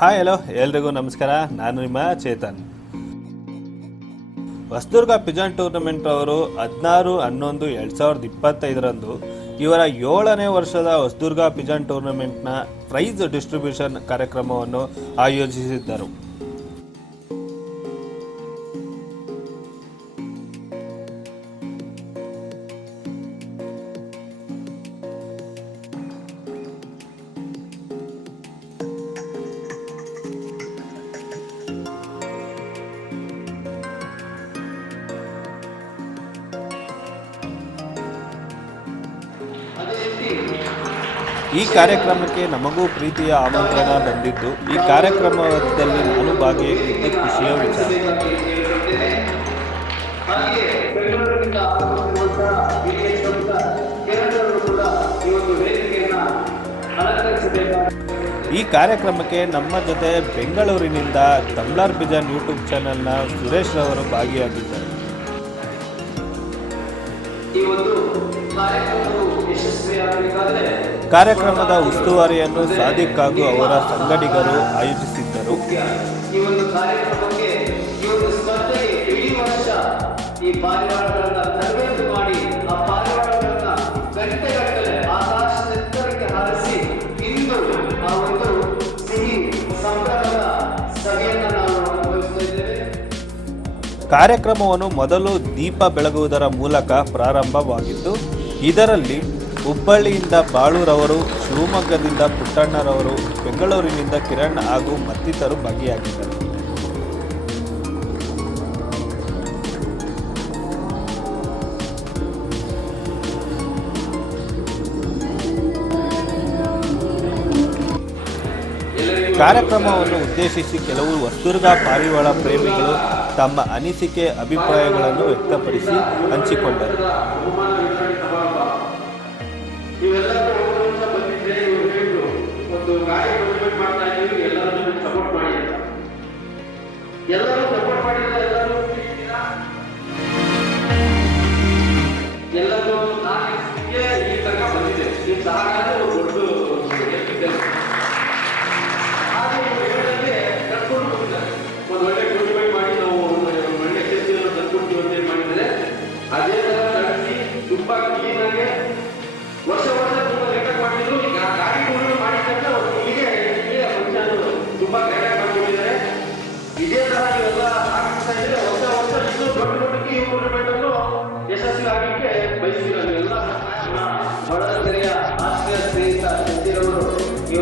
Hi hello ಎಲ್ರಿಗೂ ನಮಸ್ಕಾರ. ನಾನು ನಿಮ್ಮ ಚೇತನ್. ಹೊಸದುರ್ಗ ಪಿಜಾನ್ ಟೂರ್ನಮೆಂಟ್ ಅವರು ಹದಿನಾರು ಹನ್ನೊಂದು ಎರಡು ಸಾವಿರದ ಇಪ್ಪತ್ತೈದರಂದು ಇವರ ಏಳನೇ ವರ್ಷದ ಹೊಸದುರ್ಗ ಪಿಜಾನ್ ಟೂರ್ನಮೆಂಟ್ನ ಪ್ರೈಸ್ ಡಿಸ್ಟ್ರಿಬ್ಯೂಷನ್ ಕಾರ್ಯಕ್ರಮವನ್ನು ಆಯೋಜಿಸಿದ್ದರು. ಈ ಕಾರ್ಯಕ್ರಮಕ್ಕೆ ನಮಗೂ ಪ್ರೀತಿಯ ಆಮಂತ್ರಣ ಬಂದಿದ್ದು, ಈ ಕಾರ್ಯಕ್ರಮದಲ್ಲಿ ನಾನು ಭಾಗಿಯಾಗಿದ್ದು ಖುಷಿಯ ವಿಚಾರ. ಈ ಕಾರ್ಯಕ್ರಮಕ್ಕೆ ನಮ್ಮ ಜೊತೆ ಬೆಂಗಳೂರಿನಿಂದ ತಮ್ಲಾರ್ ಬಿಜನ್ ಯೂಟ್ಯೂಬ್ ಚಾನೆಲ್ನ ಸುರೇಶ್ ರವರು ಭಾಗಿಯಾಗಿದ್ದಾರೆ. ಕಾರ್ಯಕ್ರಮದ ಉಸ್ತುವಾರಿಯನ್ನು ಸಾದಿಕ್ ಹಾಗೂ ಅವರ ಸಂಗಡಿಗರು ಆಯೋಜಿಸಿದ್ದರು. ಕಾರ್ಯಕ್ರಮವನ್ನು ಮೊದಲು ದೀಪ ಬೆಳಗುವುದರ ಮೂಲಕ ಪ್ರಾರಂಭವಾಗಿದ್ದು ಇದರಲ್ಲಿ ಹುಬ್ಬಳ್ಳಿಯಿಂದ ಬಾಳೂರವರು, ಶಿವಮೊಗ್ಗದಿಂದ ಪುಟ್ಟಣ್ಣರವರು, ಬೆಂಗಳೂರಿನಿಂದ ಕಿರಣ್ ಹಾಗೂ ಮತ್ತಿತರು ಭಾಗಿಯಾಗಿದ್ದರು. ಕಾರ್ಯಕ್ರಮವನ್ನು ಉದ್ದೇಶಿಸಿ ಕೆಲವು ವಸ್ತುರ್ಗಾ ಪಾರಿವಾಳ ಪ್ರೇಮಿಗಳು ತಮ್ಮ ಅನಿಸಿಕೆ, ಅಭಿಪ್ರಾಯಗಳನ್ನು ವ್ಯಕ್ತಪಡಿಸಿ ಹಂಚಿಕೊಂಡರು. ಇದೇ ತರ ನೀವೆಲ್ಲ ಆಗ್ತಾ ಇದ್ರೆ ಹೊಸ ಹೊಸ ಇದು ದೊಡ್ಡ ದೊಡ್ಡ ಇಂಪ್ರೂವ್ಮೆಂಟ್ ಅನ್ನು ಯಶಸ್ವಿಯಾಗಲಿಕ್ಕೆ ಬಯಸ್ತೀರ ನೀವೆಲ್ಲ ಬಹಳ ಆಶ್ರಯ ಸ್ನೇಹಿತ ಸತ್ತಿರವರು ಈ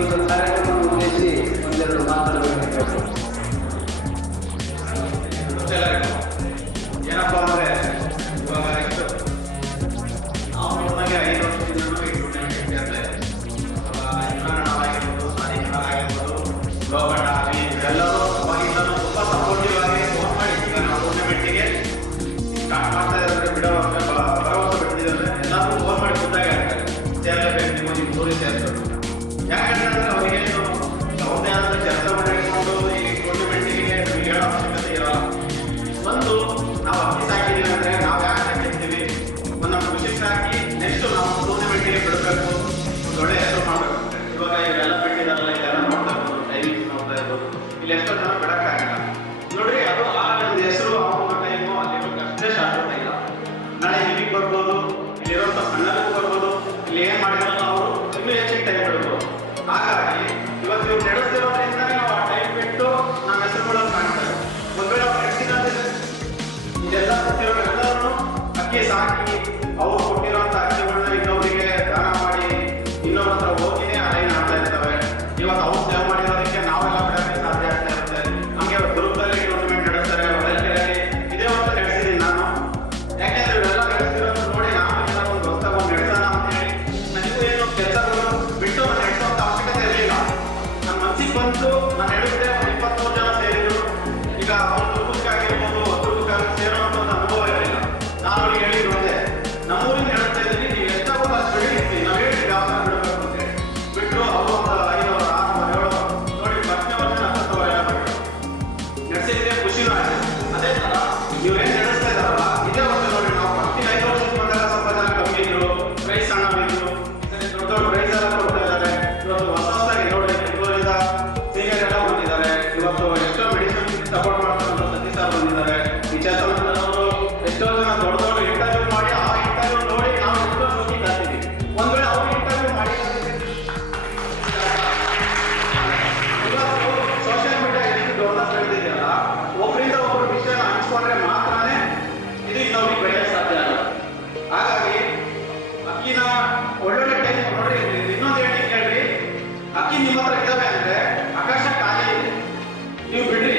ನಿಮ್ಮ ಹತ್ರ ಇದ್ದಾವೆ ಅಂದ್ರೆ ಆಕಾಶ ಖಾಲಿ ಇದೆ. ನೀವು ಬಿಡ್ರಿ.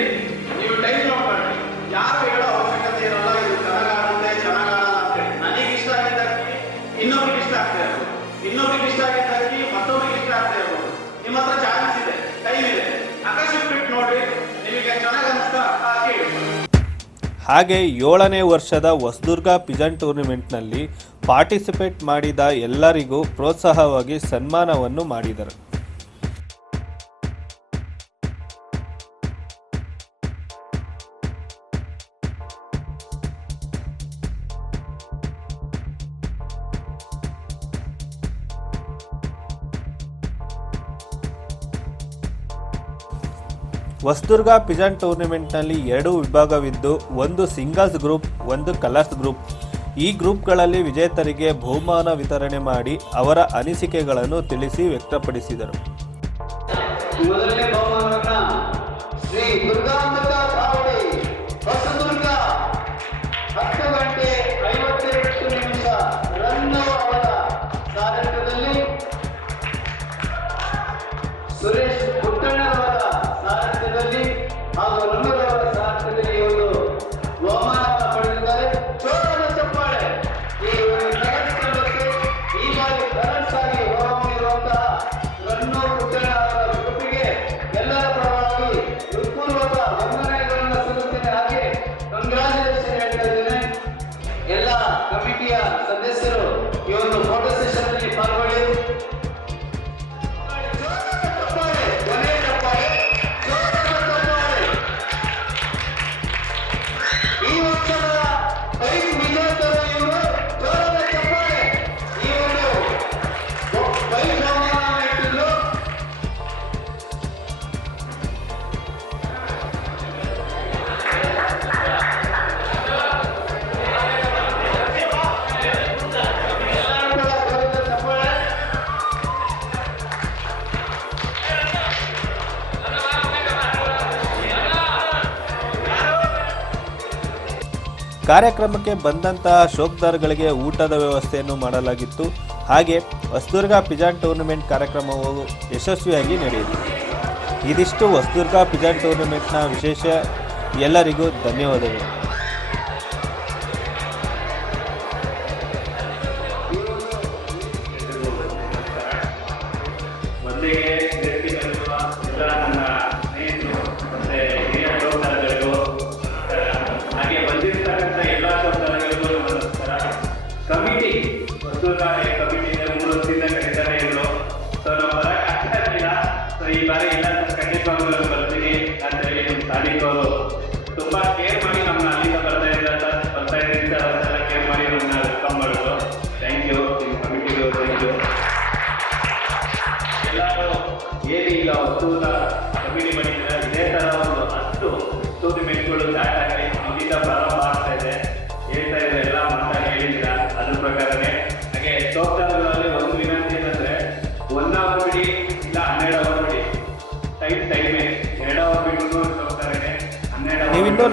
ನೀವು ಟೈಮ್ ನೋಡ್ಕೊಳ್ಳಿ ಯಾರು ಹೇಳೋ ಅವಶ್ಯಕತೆ ಇರಲ್ಲ, ಇದು ಚೆನ್ನಾಗಾಡುತ್ತೆ ಚೆನ್ನಾಗಾಡಲ್ಲ ಅಂತ ಹೇಳಿ. ನನಗೆ ಇಷ್ಟ ಆಗಿದ್ದ ಅಕ್ಕಿ ಇನ್ನೊಬ್ರಿಗೆ ಇಷ್ಟ ಆಗ್ತಾ ಇರ್ಬೋದು ಇನ್ನೊಬ್ರಿಗೆ ಇಷ್ಟ ಆಗಿದ್ದ ಅಕ್ಕಿ ಮತ್ತೊಬ್ರಿಗೆ ಇಷ್ಟ ಆಗ್ತಾ ಇರ್ಬೋದು ನಿಮ್ಮ ಹತ್ರ ಚಾನ್ಸ್ ಇದೆ ಟೈಮ್ ಇದೆ. ಆಕಾಶ ಬಿಟ್ಟು ನೋಡ್ರಿ, ನಿಮಗೆ ಚೆನ್ನಾಗಿ ಅನಿಸ್ತಾ ಕೇಳಿ. ಹಾಗೆ ಏಳನೇ ವರ್ಷದ ಹೊಸದುರ್ಗ ಪಿಜನ್ ಟೂರ್ನಿಮೆಂಟ್ನಲ್ಲಿ ಪಾರ್ಟಿಸಿಪೇಟ್ ಮಾಡಿದ ಎಲ್ಲರಿಗೂ ಪ್ರೋತ್ಸಾಹವಾಗಿ ಸನ್ಮಾನವನ್ನು ಮಾಡಿದರು. ಹೊಸದುರ್ಗ ಪಿಜನ್ ಟೂರ್ನಿಮೆಂಟ್ನಲ್ಲಿ ಎರಡು ವಿಭಾಗವಿದ್ದು ಒಂದು ಸಿಂಗಲ್ಸ್ ಗ್ರೂಪ್, ಒಂದು ಕಲರ್ಸ್ ಗ್ರೂಪ್. ಈ ಗ್ರೂಪ್ಗಳಲ್ಲಿ ವಿಜೇತರಿಗೆ ಬಹುಮಾನ ವಿತರಣೆ ಮಾಡಿ ಅವರ ಅನಿಸಿಕೆಗಳನ್ನು ತಿಳಿಸಿ ವ್ಯಕ್ತಪಡಿಸಿದರು. ಕಾರ್ಯಕ್ರಮಕ್ಕೆ ಬಂದಂತಹ ಶೋಕ್ದಾರ್ಗಳಿಗೆ ಊಟದ ವ್ಯವಸ್ಥೆಯನ್ನು ಮಾಡಲಾಗಿತ್ತು. ಹಾಗೆ ಹೊಸದುರ್ಗ ಪಿಜಾನ್ ಟೂರ್ನಮೆಂಟ್ ಕಾರ್ಯಕ್ರಮವು ಯಶಸ್ವಿಯಾಗಿ ನಡೆಯಿತು. ಇದಿಷ್ಟು ಹೊಸದುರ್ಗ ಪಿಜಾನ್ ಟೂರ್ನಮೆಂಟ್ನ ವಿಶೇಷ. ಎಲ್ಲರಿಗೂ ಧನ್ಯವಾದಗಳು. ಮೊದಲಿಗೆ ಈ ಬಾರಿ ಇಲ್ಲ ಸರ್ ಖಂಡಿತವಾಗ್ಲೂ ಬರ್ತೀನಿ ಅಂತ ಹೇಳಿ ನಮ್ಮ ಸಾದಿಕ್ ಅವರು ತುಂಬಾ ಕೇರ್ ಮಾಡಿ ನಮ್ಮನ್ನ ಅಲ್ಲಿಂದ ಬರ್ತಾ ಇದ್ದಾರೆ ಬರ್ತಾ ಇದ್ದೀನಿ ಸರ್ ಕೇರ್ ಮಾಡಿ ನಮ್ಮನ್ನ ವೆಲ್ಕಮ್ ಮಾಡಿದ್ರು. ಥ್ಯಾಂಕ್ ಯು ನಿಮ್ಮ ಕಮಿಟಿಗೂ ಥ್ಯಾಂಕ್ ಯು ಎಲ್ಲರೂ ಏನಿಲ್ಲ ಹೊಸೂರ ಕಮಿಟಿ ಮಾಡಿದ್ದಾರೆ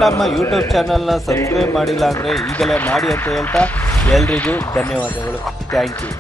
ನಮ್ಮ ಯೂಟ್ಯೂಬ್ ಚಾನಲ್ನ ಸಬ್ಸ್ಕ್ರೈಬ್ ಮಾಡಿಲ್ಲ ಅಂದರೆ ಈಗಲೇ ಮಾಡಿ ಅಂತ ಹೇಳ್ತಾ ಎಲ್ರಿಗೂ ಧನ್ಯವಾದಗಳು. Thank you